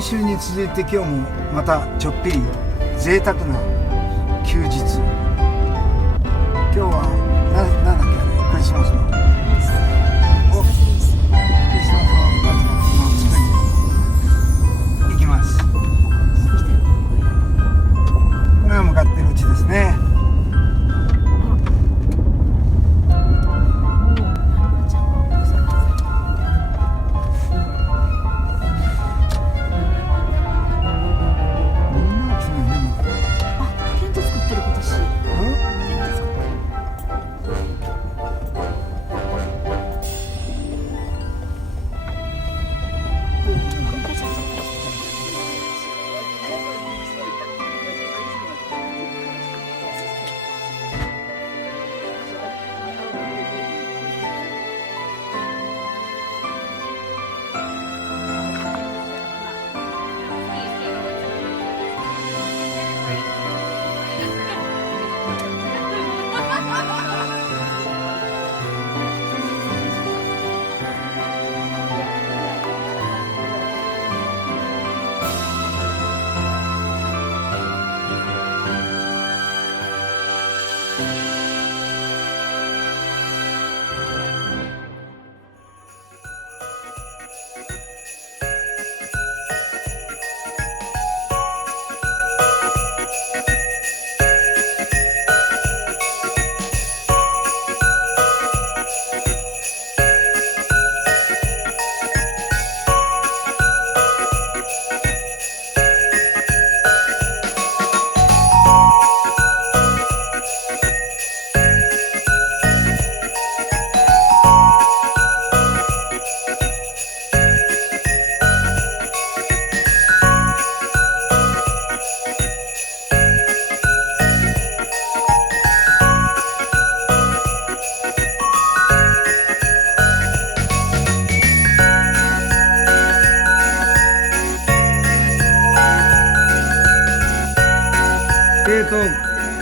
先週に続いて今日もまたちょっぴり贅沢な休日。今日はなんだっけ、クリスマスのクリスマスの作りに行きます。これが向かってるうちですね。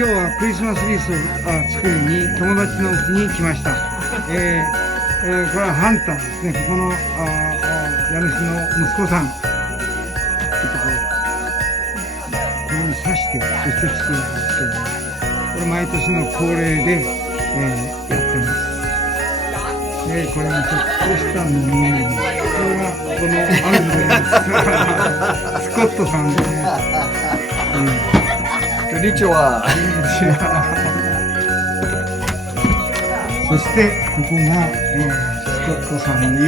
今日はクリスマスリースを作りに友達の家に来ました。これはハンターですね。ここの家主の息子さん。ちょっとこういうふうに刺して、そして作るんですけれども、これ毎年の恒例で、やってます。これにちょっとした飲み物。これがこのアンドレです。スコットさんでね。こんにちは。そしてここが、スコットさんの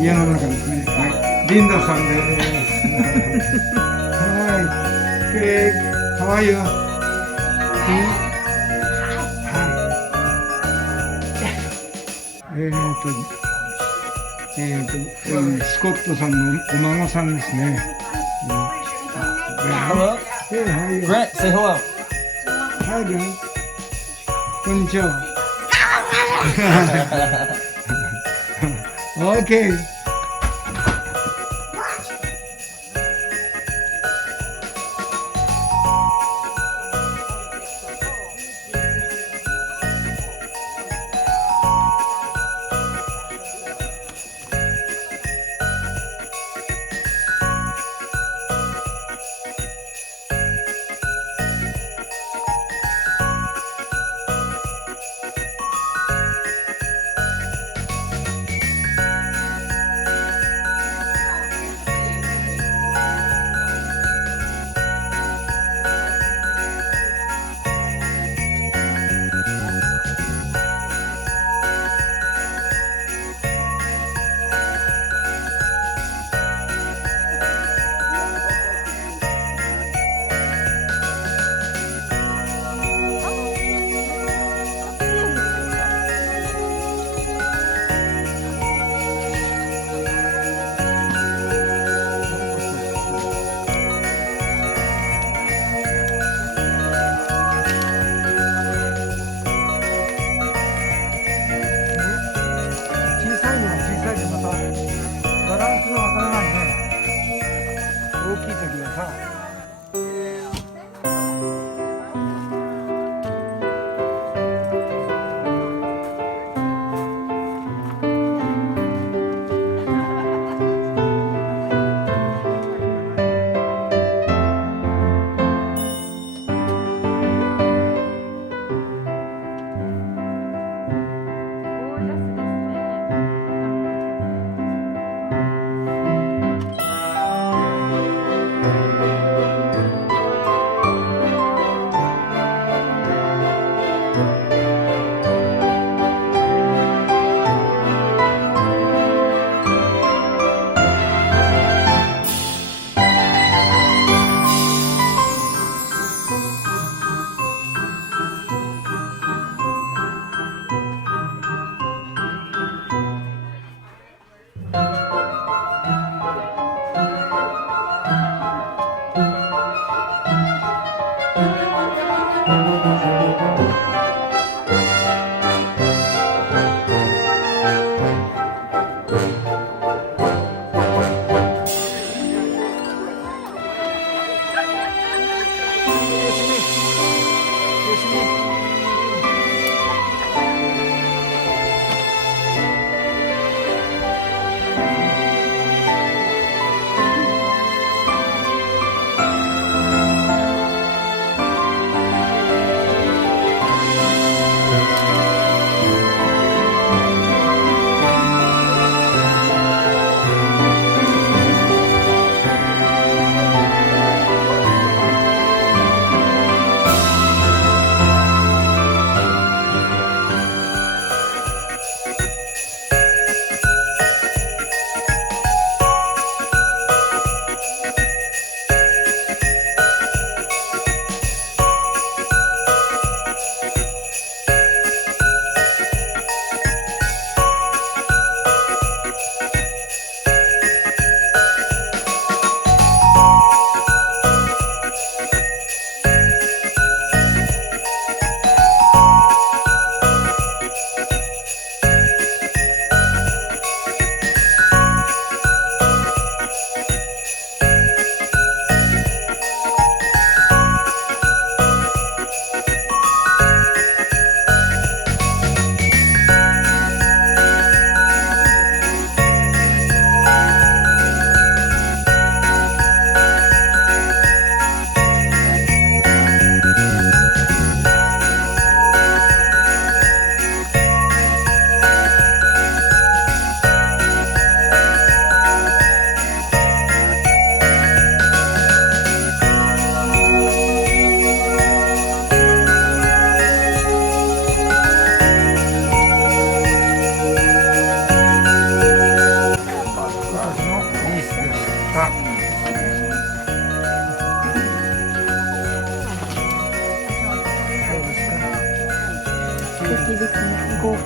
家の中ですね。はい、リンダさんです。はい。How are you? スコットさんのお孫さんですね。Hello. Hey, how are you? Brent, say hello. Hi, Brent. こんにちは。Okay. こ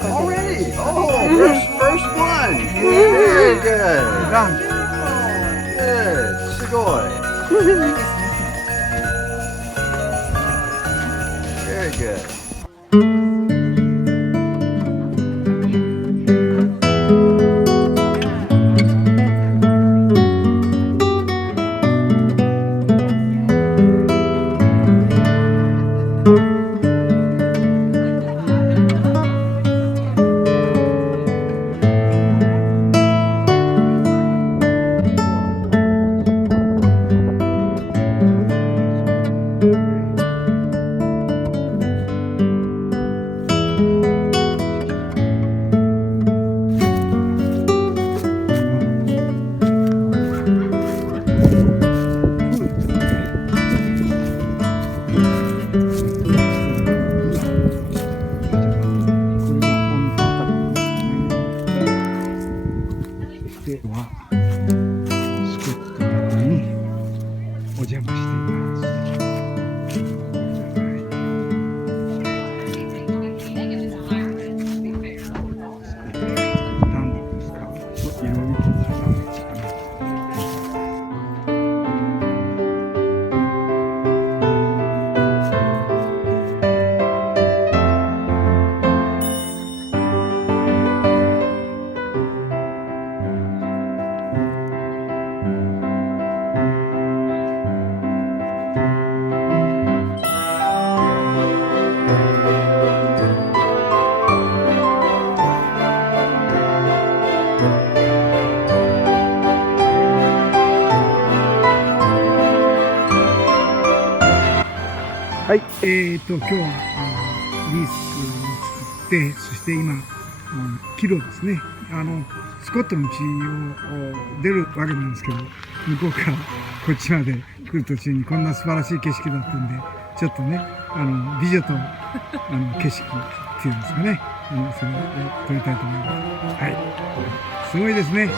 Already? Oh, first one. Very good. Good. すごい. Very good. はい、今日はリースを作って、そして今、キロですね。スコットの地を出るわけなんですけど、向こうからこっちまで来る途中にこんな素晴らしい景色だったんで、ちょっとね、美女と景色っていうんですかね、それを撮りたいと思います。はい、すごいですね。